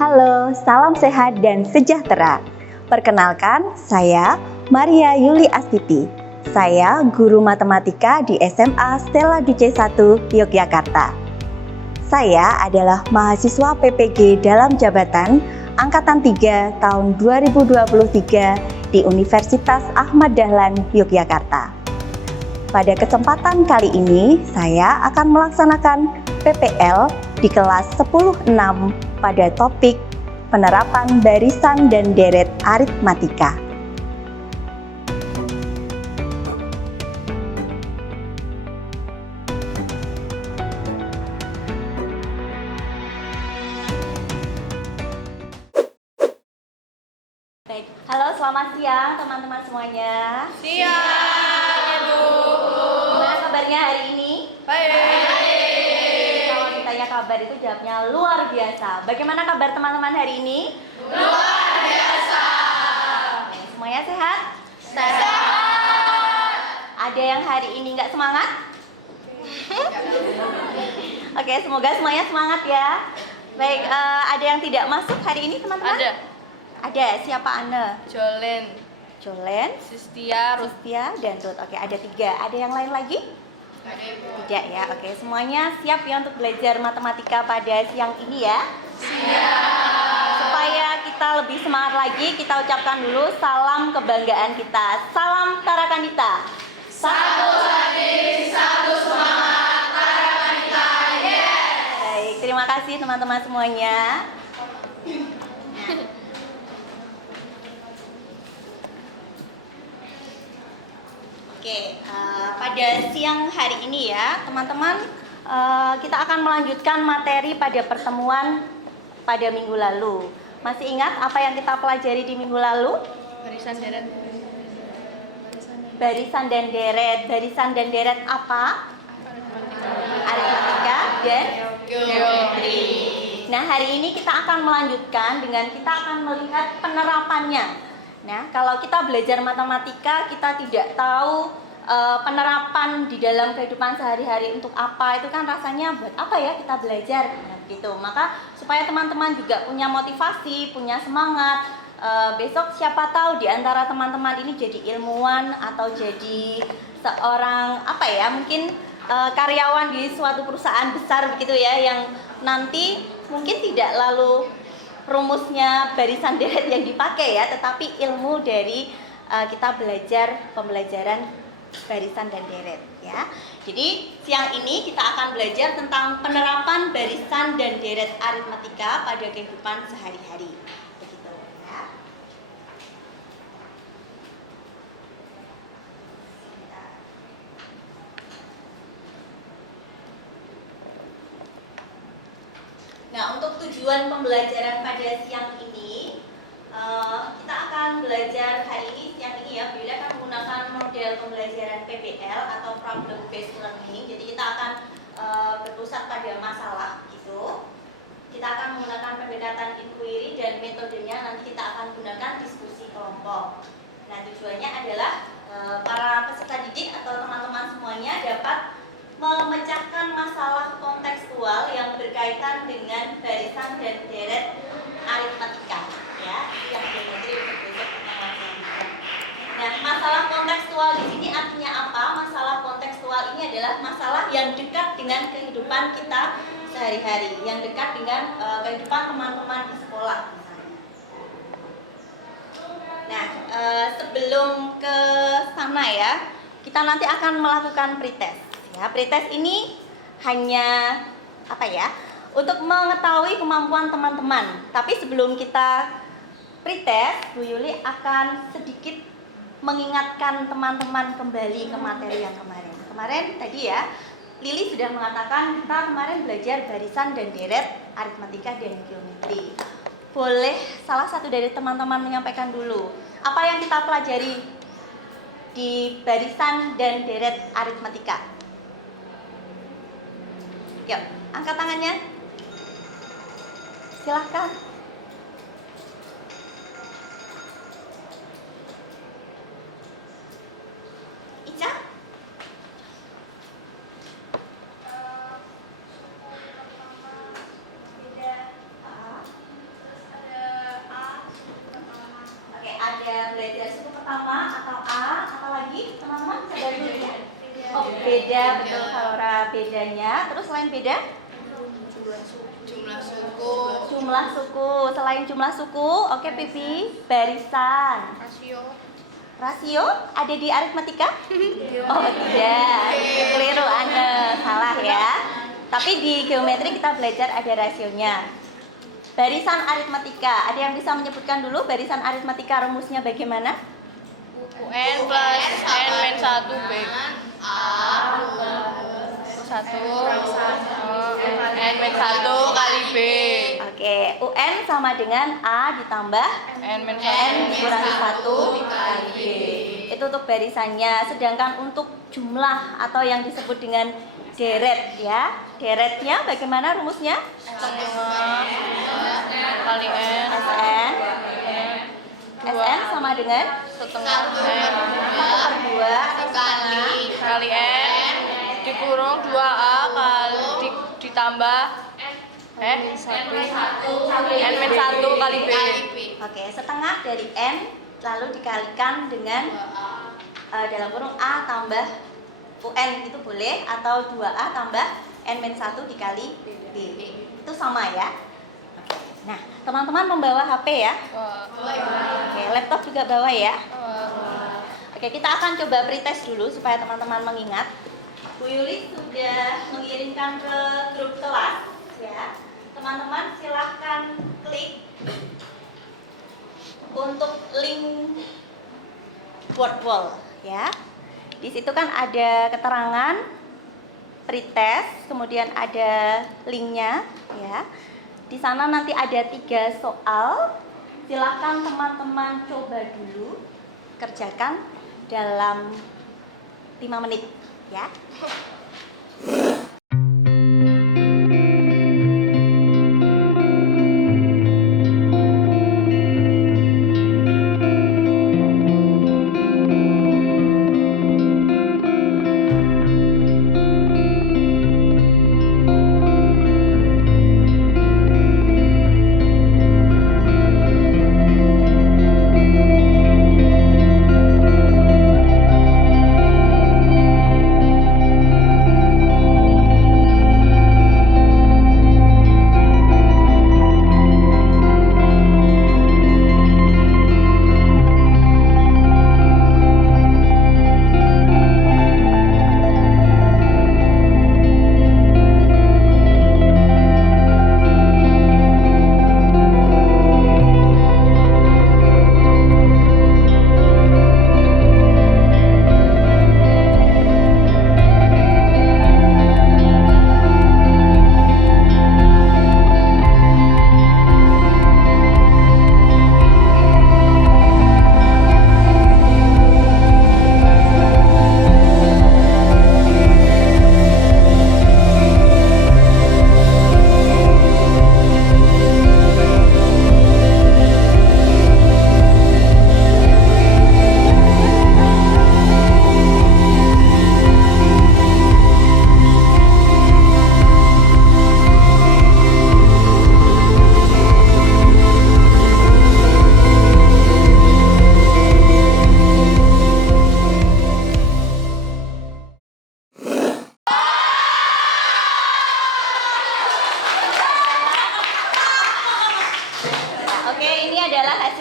Halo, salam sehat dan sejahtera. Perkenalkan, saya Maria Yuli Astiti. Saya guru matematika di SMA Stella Duce 1, Yogyakarta. Saya adalah mahasiswa PPG dalam jabatan Angkatan 3 tahun 2023 di Universitas Ahmad Dahlan, Yogyakarta. Pada kesempatan kali ini, saya akan melaksanakan PPL di kelas 10-6 pada topik penerapan barisan dan deret aritmatika. Baik, halo selamat siang teman-teman semuanya. Siang, Ibu. Gimana kabarnya hari ini? Baik. Kalau ditanya kabar itu jawabnya luar biasa. Bagaimana kabar teman-teman hari ini? Luar biasa. Oke, semuanya sehat? Sehat. Ada yang hari ini nggak semangat? Oke, semoga semuanya semangat ya. Baik, ada yang tidak masuk hari ini teman-teman? Ada. Ada, siapa Anda? Jolen, Jolen, Sistia, Rustia, dan Ruth. Oke, ada 3. Ada yang lain lagi? Tidak ya, oke. Semuanya siap ya untuk belajar matematika pada siang ini ya? Siap. Supaya kita lebih semangat lagi, kita ucapkan dulu salam kebanggaan kita. Salam Tarakanita. Satu hati, satu semangat, Tarakanita, yes. Baik, terima kasih teman-teman semuanya. Oke, pada siang hari ini ya teman-teman, kita akan melanjutkan materi pada pertemuan pada minggu lalu. Masih ingat apa yang kita pelajari di minggu lalu? Barisan deret. Barisan dan deret. Barisan dan deret apa? Aritmatika dan geometri. Nah, hari ini kita akan melanjutkan dengan kita akan melihat penerapannya. Nah, kalau kita belajar matematika, kita tidak tahu penerapan di dalam kehidupan sehari-hari untuk apa, itu kan rasanya buat apa ya kita belajar, nah, gitu. Maka supaya teman-teman juga punya motivasi, punya semangat, besok siapa tahu di antara teman-teman ini jadi ilmuwan atau jadi seorang apa ya, mungkin karyawan di suatu perusahaan besar begitu ya, yang nanti mungkin tidak lalu rumusnya barisan deret yang dipakai ya, tetapi ilmu dari kita belajar pembelajaran barisan dan deret ya. Jadi siang ini kita akan belajar tentang penerapan barisan dan deret aritmatika pada kehidupan sehari-hari. Begitu ya. Nah, untuk tujuan pembelajaran pada siang ini, kita akan belajar hari ini, siang ini ya, Bila akan menggunakan model pembelajaran PBL atau Problem Based Learning. Jadi kita akan berpusat pada masalah gitu. Kita akan menggunakan pendekatan inquiry dan metodenya nanti kita akan gunakan diskusi kelompok. Nah, tujuannya adalah para peserta didik atau teman-teman semuanya dapat memecahkan masalah kontekstual yang berkaitan dengan barisan dan deret aritmatika ya, yang geometri besok pertemuan selanjutnya. Nah, masalah kontekstual di sini artinya apa? Masalah kontekstual ini adalah masalah yang dekat dengan kehidupan kita sehari-hari, yang dekat dengan kehidupan teman-teman di sekolah misalnya. Nah, sebelum ke sana ya, kita nanti akan melakukan pretest. Ya, pretest ini hanya apa ya? Untuk mengetahui kemampuan teman-teman. Tapi sebelum kita pretest, Bu Yuli akan sedikit mengingatkan teman-teman kembali ke materi yang kemarin. Kemarin tadi ya, Lili sudah mengatakan kita kemarin belajar barisan dan deret aritmatika dan geometri. Boleh salah satu dari teman-teman menyampaikan dulu apa yang kita pelajari di barisan dan deret aritmatika? Yuk, angkat tangannya. Silahkan. Ica? Beda, betul Laura, bedanya. Terus selain beda? Jumlah suku. Jumlah suku. Selain jumlah suku, oke Pipi, barisan. Rasio. Rasio ada di aritmatika? Oh tidak, keliru Anda, salah ya. Tapi di geometri kita belajar ada rasionya. Barisan aritmatika, ada yang bisa menyebutkan dulu barisan aritmatika rumusnya bagaimana? UN plus N min 1 B. 1 N min 1 kali B. Oke, UN sama dengan A ditambah N min N 1 kurangi 1 kali B. Itu untuk barisannya. Sedangkan untuk jumlah atau yang disebut dengan deret ya. Deretnya bagaimana rumusnya? setengah kali N. Sn. Sn sama dengan Setengah N per 2 kali N dikurung 2A kali ditambah N min 1 kali B. Oke, setengah dari N lalu dikalikan dengan dalam kurung A tambah UN itu boleh, atau 2A tambah N-1 dikali B. Itu sama ya. Oke. Nah, teman-teman membawa HP ya. Oke, laptop juga bawa ya. Oke, kita akan coba pretest dulu supaya teman-teman mengingat. Bu Yuli sudah mengirimkan ke grup kelas ya. Teman-teman silahkan klik untuk link Wordwall ya. Di situ kan ada keterangan pretest, kemudian ada linknya ya. Di sana nanti ada 3 soal. Silahkan teman-teman coba dulu kerjakan dalam 5 menit ya.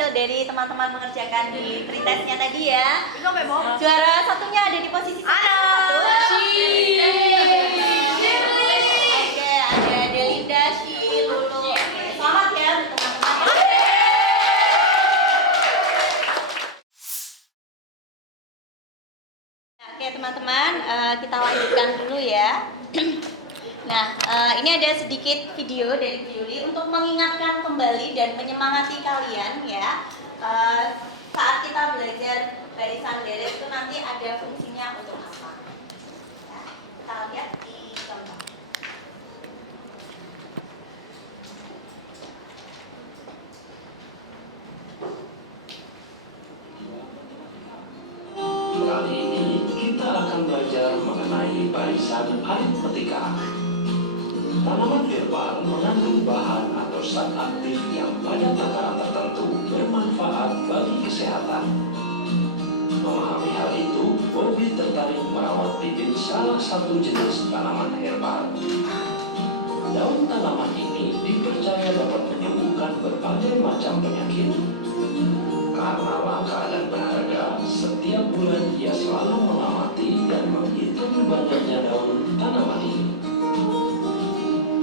Dari teman-teman mengerjakan di pretestnya tadi ya. Juara satunya ada di posisi satu. Oke, ada Delinda, Lulu. Selamat ya teman-teman. Oke teman-teman, kita lanjutkan dulu ya. Nah, ini ada sedikit video dari Yuli untuk mengingatkan kembali dan menyemangati kalian ya. Saat kita belajar barisan deret itu nanti ada fungsinya untuk apa? Ya, kita lihat di gambar. Kali ini kita akan belajar mengenai barisan aritmatika. Tanaman herbal mengandung bahan atau zat aktif yang pada takaran tertentu bermanfaat bagi kesehatan. Memahami hal itu Bobby tertarik merawat bibit salah satu jenis tanaman herbal. Daun tanaman ini dipercaya dapat menyembuhkan berbagai macam penyakit. Karena langka dan berharga, setiap bulan ia selalu mengamati dan menghitung banyaknya daun tanaman ini.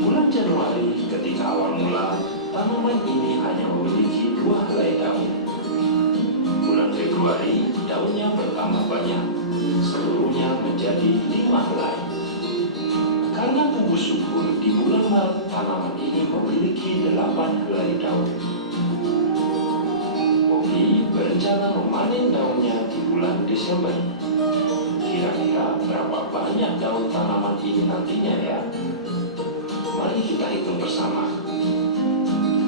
Bulan Januari ketika awal mula, tanaman ini hanya memiliki 2 helai daun. Bulan Februari, daunnya bertambah banyak, seluruhnya menjadi 5 helai. Karena tumbuh subur, di bulan Maret tanaman ini memiliki 8 helai daun. Bobby berencana memanen daunnya di bulan Desember. Kira-kira berapa banyak daun tanaman ini nantinya ya? Mari kita hitung bersama.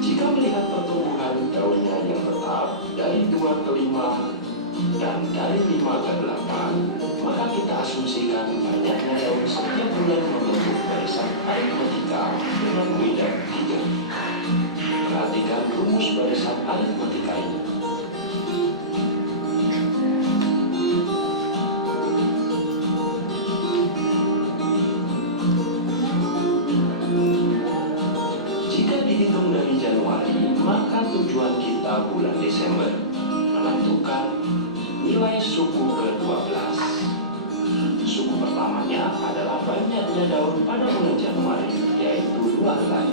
Jika melihat pertumbuhan daunnya yang tetap dari 2 ke 5 dan dari 5 ke 8, maka kita asumsikan banyaknya daun setiap bulan membentuk barisan aritmatika dengan mudah 3. Perhatikan rumus barisan aritmatika ini. Jika dihitung dari Januari, maka tujuan kita bulan Desember, menentukan nilai suku ke-12. Suku pertamanya adalah banyaknya daun pada bulan Januari, yaitu 2 helai.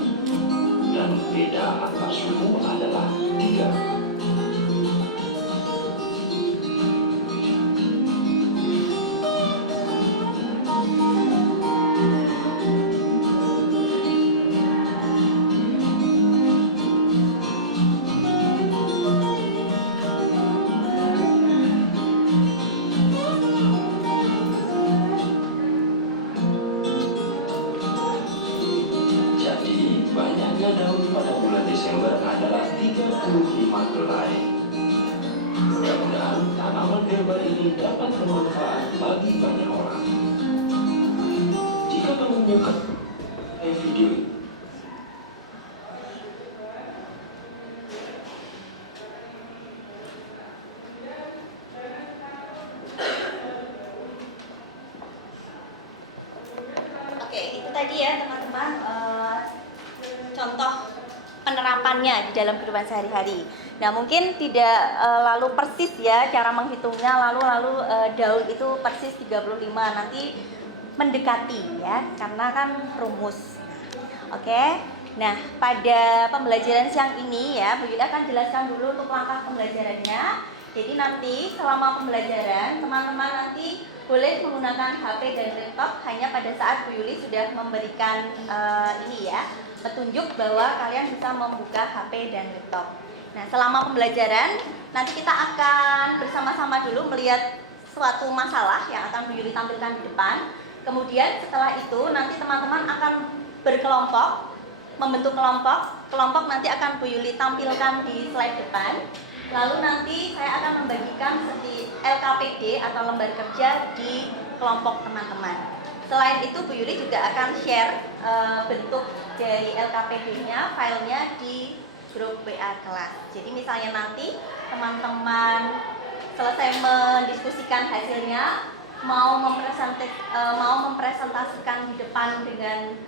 Dan beda antar suku adalah 3. Jadi, banyaknya daun pada bulan Desember adalah 35 helai. Mudah-mudahan tanaman herbal ini dapat bermanfaat bagi banyak orang. Jika kamu menyukai video ini, Oke, itu tadi ya teman-teman contoh penerapannya di dalam kehidupan sehari-hari. Nah, mungkin tidak lalu persis ya cara menghitungnya, lalu daun itu persis 35, nanti mendekati ya, karena kan rumus. Oke. Nah, pada pembelajaran siang ini ya, Bu Yuda akan jelaskan dulu untuk langkah pembelajarannya. Jadi nanti selama pembelajaran teman-teman nanti boleh menggunakan HP dan laptop hanya pada saat Bu Yuli sudah memberikan ini ya, petunjuk bahwa kalian bisa membuka HP dan laptop. Nah, selama pembelajaran nanti kita akan bersama-sama dulu melihat suatu masalah yang akan Bu Yuli tampilkan di depan. Kemudian setelah itu nanti teman-teman akan berkelompok, membentuk kelompok nanti akan Bu Yuli tampilkan di slide depan. Lalu nanti saya akan membagikan seperti LKPD atau lembar kerja di kelompok teman-teman. Selain itu Bu Yuli juga akan share bentuk dari LKPD-nya, filenya di grup WA kelas. Jadi misalnya nanti teman-teman selesai mendiskusikan hasilnya, mau mempresentasikan di depan dengan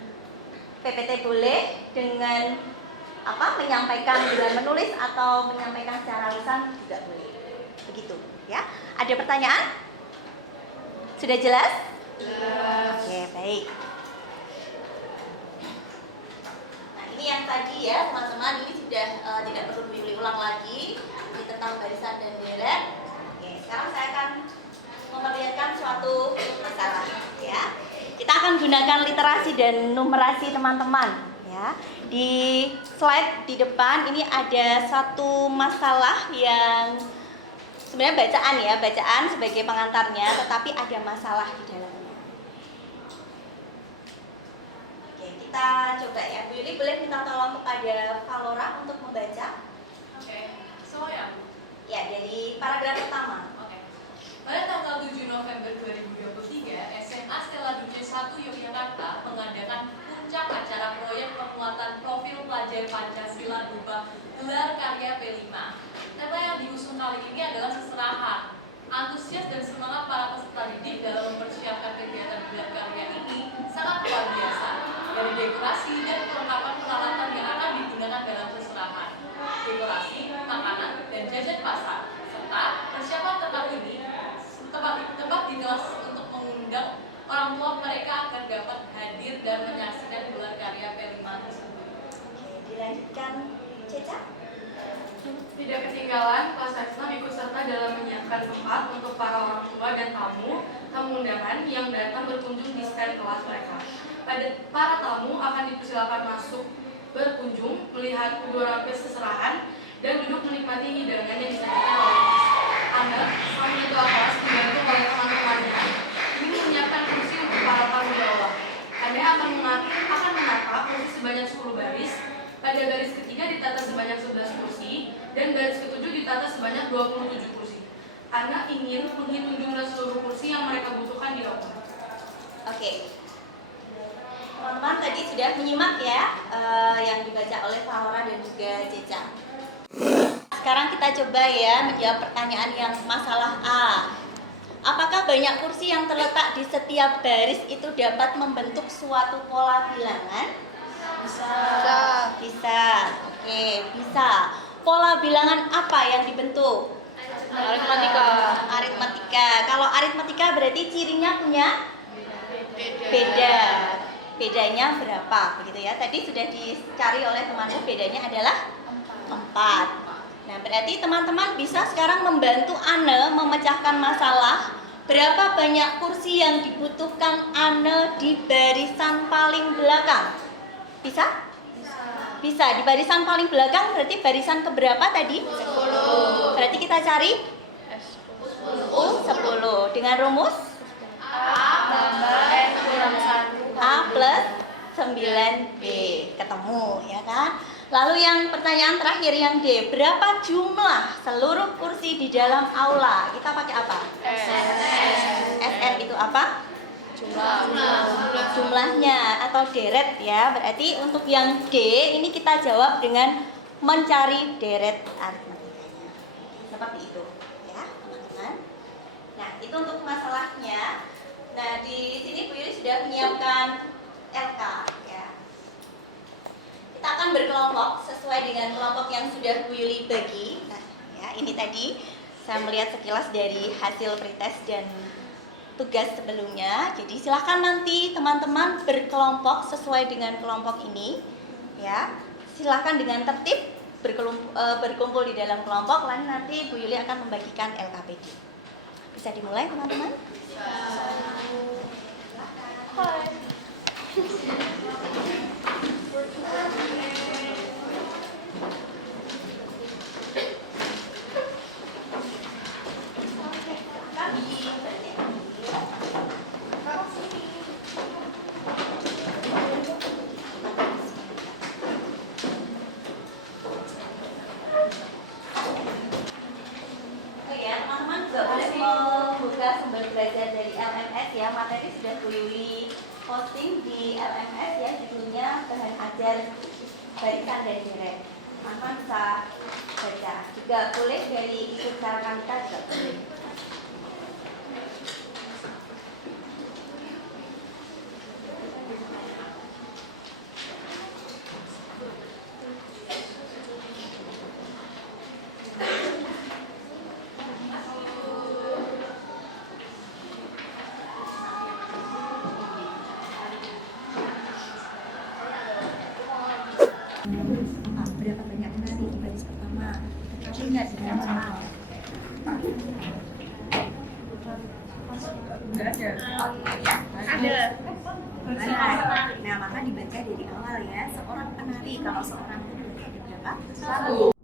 PPT boleh, dengan menyampaikan dengan menulis atau menyampaikan secara lisan juga boleh. Begitu ya. Ada pertanyaan? Sudah jelas? Jelas. Oke, baik. Nah, ini yang tadi ya teman-teman, ini sudah tidak perlu diulang lagi, ini tentang barisan dan deret. Oke, sekarang saya akan memperlihatkan suatu masalah ya. Kita akan gunakan literasi dan numerasi teman-teman ya. Di slide di depan ini ada satu masalah yang sebenarnya bacaan sebagai pengantarnya, tetapi ada masalah di dalamnya. Oke, kita coba ya. Bu Yuli boleh minta tolong kepada Valora untuk membaca. Oke, saya. Ya, dari paragraf pertama. Oke. Pada tanggal 7 November 2023, SMA Stella Duce 1 Yogyakarta mengadakan puncak acara proyek penguatan profil pelajar Pancasila berupa gelar karya P5. Tema yang diusung kali ini adalah seserahan. Antusias dan semangat para peserta didik dalam mempersiapkan kegiatan gelar karya ini sangat luar biasa. Dari dekorasi dan kelengkapan peralatan yang akan digunakan dalam seserahan, dekorasi, makanan, dan jajan pasar, serta persiapan tempat ini tempat di kelas untuk mengundang orang tua mereka agar dapat hadir dan menyaksikan gelar karya P5 tersebut. Dilanjutkan, Ceca. Tidak ketinggalan, kelas Islam ikut serta dalam menyiapkan tempat untuk para orang tua dan tamu undangan yang datang berkunjung di stand kelas mereka. Para tamu akan dipersilakan masuk berkunjung, melihat kedua lapis seserahan, dan duduk menikmati hidangan yang disajikan oleh Miss. Anda, selama ketua kelas dibantu oleh teman-temannya, ini menyiapkan kursi untuk para tamu bawah. Anda akan menata kursi sebanyak 10 baris. Pada baris ketiga ditata sebanyak 11 kursi, dan baris ketujuh ditata sebanyak 27 kursi. Anda ingin menghitung jumlah seluruh kursi yang mereka butuhkan di lokal. Oke. Teman-teman tadi sudah menyimak ya yang dibaca oleh Fahora dan juga Ceca. Sekarang kita coba ya menjawab pertanyaan yang masalah A. Apakah banyak kursi yang terletak di setiap baris itu dapat membentuk suatu pola bilangan? Bisa. Oke, bisa. Pola bilangan apa yang dibentuk? Aritmatika. Kalau aritmatika berarti cirinya punya beda. Bedanya berapa? Begitu ya. Tadi sudah dicari oleh temanku, bedanya adalah 4. Nah, berarti teman-teman bisa sekarang membantu Ane memecahkan masalah berapa banyak kursi yang dibutuhkan Ane di barisan paling belakang. Bisa? Bisa. Di barisan paling belakang berarti barisan keberapa tadi? 10. Berarti kita cari U10 dengan rumus A plus 9B. Ketemu ya kan? Lalu yang pertanyaan terakhir yang D, berapa jumlah seluruh kursi di dalam aula? Kita pakai apa? SN itu apa? Jumlahnya atau deret ya. Berarti untuk yang D ini kita jawab dengan mencari deret aritmatikanya. Seperti itu ya, teman-teman. Nah, itu untuk masalahnya. Nah, di sini Bu Yuli sudah menyiapkan LK ya. Kita akan berkelompok sesuai dengan kelompok yang sudah Bu Yuli bagi. Nah, ya, ini tadi saya melihat sekilas dari hasil pretest dan tugas sebelumnya. Jadi silahkan nanti teman-teman berkelompok sesuai dengan kelompok ini ya. Silahkan dengan tertib berkumpul di dalam kelompok. Lalu nanti Bu Yuli akan membagikan LKPD. Bisa dimulai teman-teman? Hai. Sumber belajar dari LMS ya, materi sudah Bu Yuli posting di LMS ya, judulnya bahan ajar barisan dan deret. Teman-teman bisa baca. Juga boleh dari ikut cara kanita juga boleh. Berapa banyak penari di baris pertama? Tapi nggak dengan cepat. Enggak ada. Ada. Nah, maka dibaca dari awal ya. Seorang penari, kalau seorang itu berarti ada berapa? 1.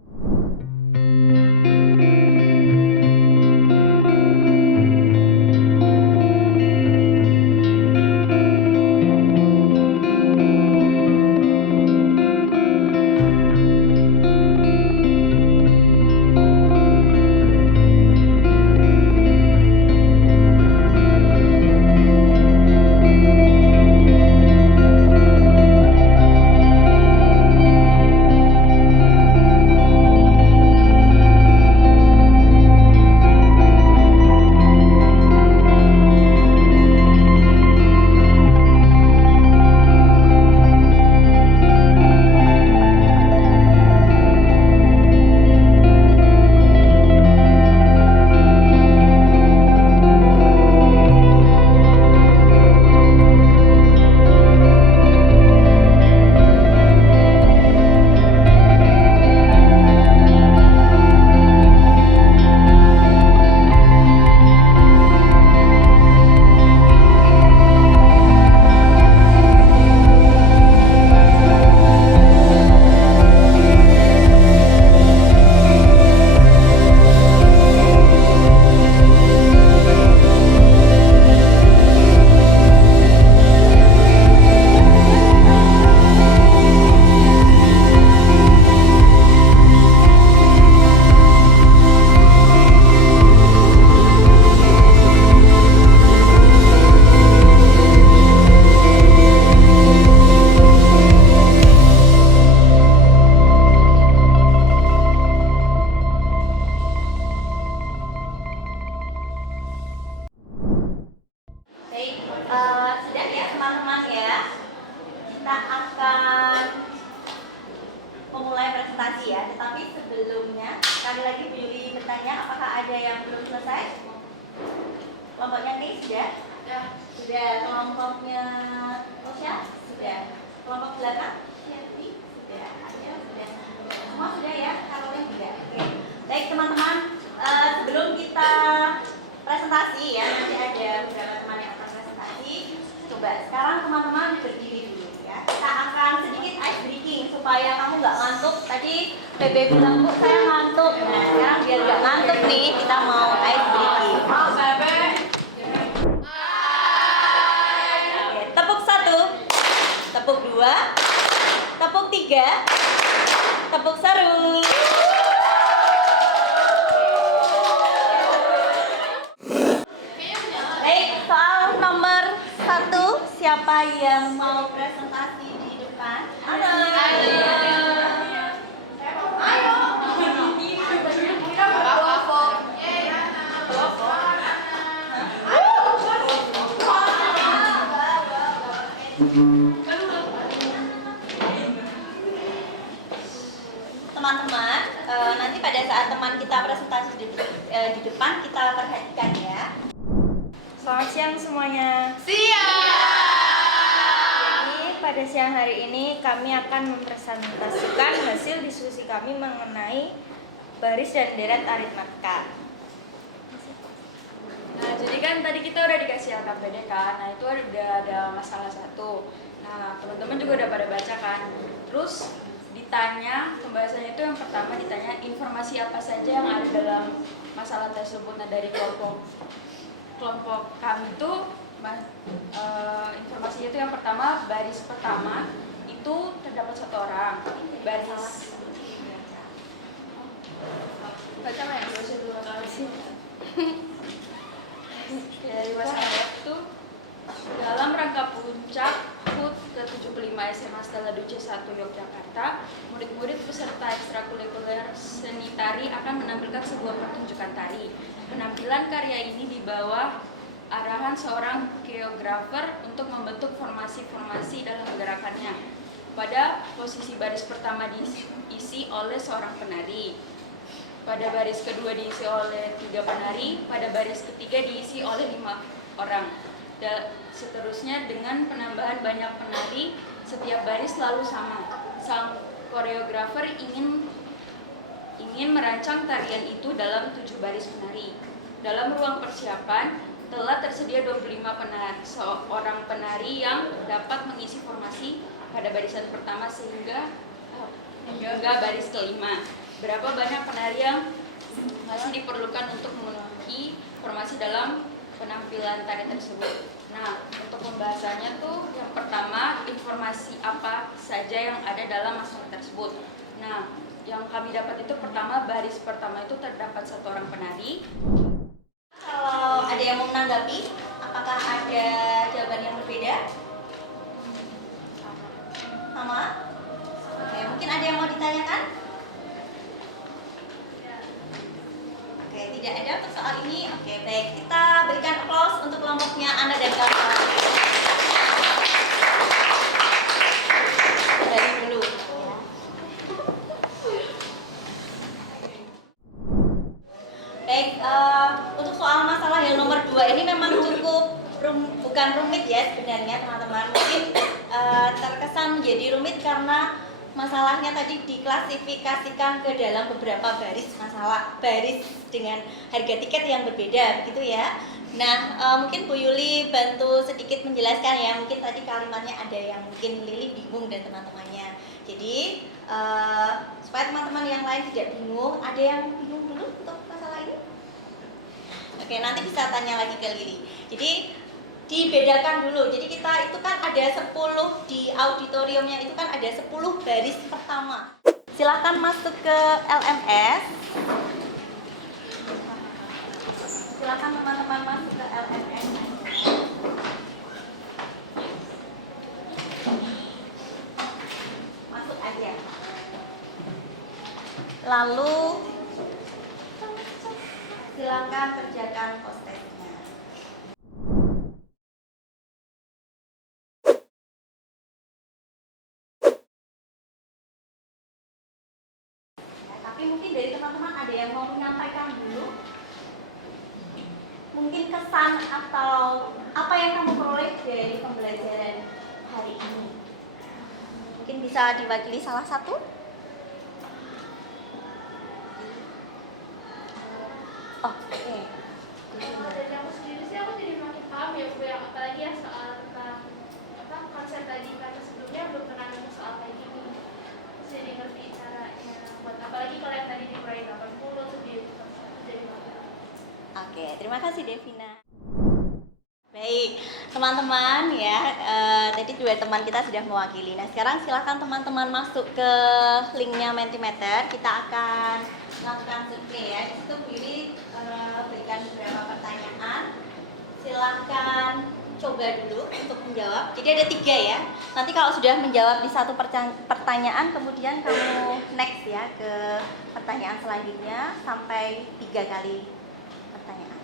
presentasi ya. Tetapi sebelumnya, sekali lagi Bu Yuli bertanya, apakah ada yang belum selesai? Kelompoknya Nih sudah? Sudah. Kelompoknya Osya? Sudah. Kelompok belakang? Yati? Sudah. Ada? Sudah. Semua sudah ya? Caroline sudah. Oke. Baik teman-teman, sebelum kita presentasi ya, nanti ada beberapa teman yang akan presentasi. Coba sekarang teman-teman berdiri dulu ya. Kita akan sedikit ice breaking supaya kamu nggak ngantuk. Tadi PB bilang Bu saya ngantuk. Nah sekarang biar nggak ngantuk nih, kita mau ice breaking. Oke, tepuk 1, tepuk 2, tepuk 3, tepuk seru. Baik, soal nomor 1, siapa yang mau presentasi di depan? Teman-teman, nanti pada saat teman kita presentasi di depan, kita perhatikan ya. Selamat siang semuanya. Jadi pada siang hari ini kami akan mempresentasikan hasil diskusi kami mengenai baris dan deret aritmatika. Nah, jadi kan tadi kita udah dikasih LKPD kan. Nah, itu udah ada masalah 1. Nah, teman-teman juga udah pada baca kan. Terus ditanya, pembahasannya itu yang pertama ditanya informasi apa saja yang ada dalam masalah tersebut. Nah, dari kelompok kami itu informasinya itu yang pertama, baris pertama itu terdapat 1 orang. Baris baca nggak ya? Baca dulu sih. Dari masalah itu dalam rangka puncak HUT ke-75 SMA Stella Duce 1 Yogyakarta, murid-murid peserta ekstrakurikuler seni tari akan menampilkan sebuah pertunjukan tari. Penampilan karya ini di bawah arahan seorang koreografer untuk membentuk formasi-formasi dalam gerakannya. Pada posisi baris pertama diisi oleh seorang penari. Pada baris kedua diisi oleh 3 penari, pada baris ketiga diisi oleh 5 orang. Dan seterusnya dengan penambahan banyak penari, setiap baris selalu sama. Sang koreografer ingin merancang tarian itu dalam 7 baris penari. Dalam ruang persiapan telah tersedia 25 seorang penari yang dapat mengisi formasi pada barisan pertama hingga baris kelima. Berapa banyak penari yang masih diperlukan untuk memenuhi formasi dalam penampilan tari tersebut. Nah, untuk pembahasannya tuh yang pertama, informasi apa saja yang ada dalam masalah tersebut. Nah, yang kami dapat itu pertama, baris pertama itu terdapat 1 orang penari. Kalau ada yang mau menanggapi, apakah ada jawaban yang berbeda? Sama? Oke, mungkin ada yang mau ditanyakan? Oke, tidak ada untuk soal ini. Oke, baik. Kita berikan aplaus untuk kelompoknya Ana dan kawan-kawan. Dari dulu. Baik, untuk soal masalah yang nomor 2 ini memang cukup bukan rumit ya sebenarnya teman-teman. Mungkin terkesan menjadi rumit karena masalahnya tadi diklasifikasikan ke dalam beberapa baris dengan harga tiket yang berbeda, begitu ya. Nah, mungkin Bu Yuli bantu sedikit menjelaskan ya. Mungkin tadi kalimatnya ada yang mungkin Lili bingung dan teman-temannya. Jadi supaya teman-teman yang lain tidak bingung, ada yang bingung dulu untuk masalah ini? Oke, nanti bisa tanya lagi ke Lili. Jadi dibedakan dulu. Jadi kita itu kan ada 10 di auditoriumnya, itu kan ada 10 baris pertama. Silahkan masuk ke LMS. Silahkan teman-teman masuk ke LMS. Masuk aja. Lalu silakan kerjakan post mungkin dari teman-teman ada yang mau menyampaikan dulu? Mungkin kesan atau apa yang kamu peroleh dari pembelajaran hari ini? Mungkin bisa diwakili salah satu? Oh, oke. Kalau dari aku sendiri sih aku jadi makin paham ya Bu, yang apalagi ya soal tentang konsep tadi, karena sebelumnya belum pernah nemu soal kayak gini. Terus jadi ngerti caranya buat, apalagi kalau yang tadi di proyek 80 tuh jadi makin. Oke, terima kasih Devina. Baik, teman-teman ya, tadi dua teman kita sudah mewakili. Nah, sekarang silakan teman-teman masuk ke linknya Mentimeter. Kita akan melakukan survei ya. Di situ Bu Yuli berikan beberapa pertanyaan. Silahkan coba dulu untuk menjawab. Jadi ada 3 ya. Nanti kalau sudah menjawab di satu pertanyaan, kemudian kamu next ya ke pertanyaan selanjutnya sampai 3 kali pertanyaan.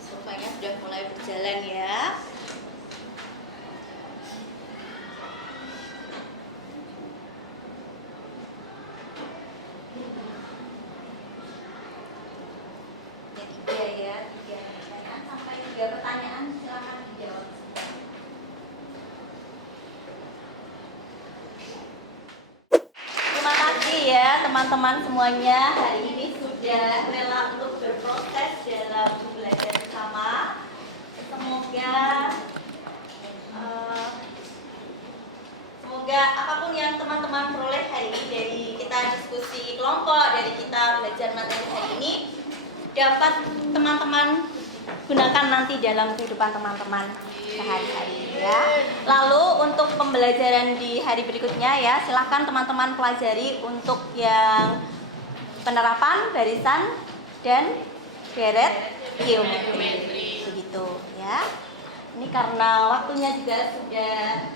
Surveinya sudah mulai berjalan ya. Ada 3 pertanyaan sampai 3 pertanyaan, silakan dijawab. Terima kasih ya teman-teman semuanya, hari ini sudah rela untuk berproses dalam belajar bersama. Semoga apapun yang teman-teman peroleh hari ini dari kita diskusi kelompok, dari kita belajar materi hari ini, dapat teman-teman gunakan nanti dalam kehidupan teman-teman sehari-hari ya. Lalu untuk pembelajaran di hari berikutnya ya, silahkan teman-teman pelajari untuk yang penerapan barisan dan deret geometri. Begitu ya. Ini karena waktunya juga sudah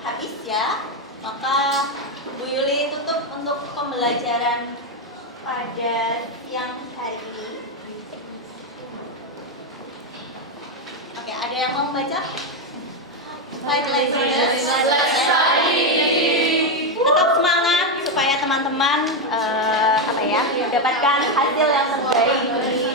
habis ya, maka Bu Yuli tutup untuk pembelajaran pada siang hari ini. Oke, ada yang mau membaca? Selesai. Tetap semangat supaya teman-teman mendapatkan hasil yang terbaik di